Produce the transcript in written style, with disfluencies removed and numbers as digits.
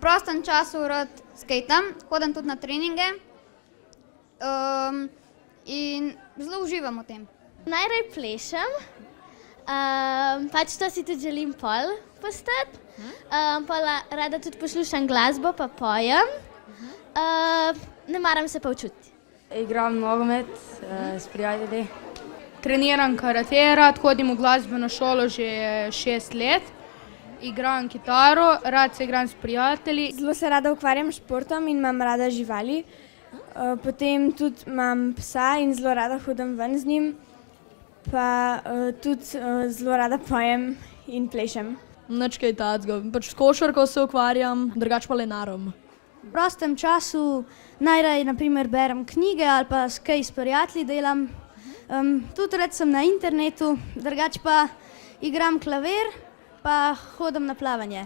V prostem času rad skejtam, hodim tudi na treninge in zelo uživam v tem. Najraje plešem, pač to si tudi želim pol postati. Pol rada tudi poslušam glasbo pa pojem, ne maram se pa učiti. Igram nogomet s prijatelji. Treniram karate, rad hodim v glasbeno šolo že 6 let. Igram kitaro, rad se igram s prijatelji. Zelo se rada ukvarjam s športom in imam rada živali. Potem tudi imam psa in zelo rada hodim ven z njim. Pa tudi zelo rada pojem in plešem. Nič kaj takega, pač s košarko se ukvarjam, drugače pa lenarom. V prostem času najraje na primer berem knjige ali pa kaj s prijatelji delam. Tudi rad sem na internetu, drugače pa igram klavir pa hodim na plavanje.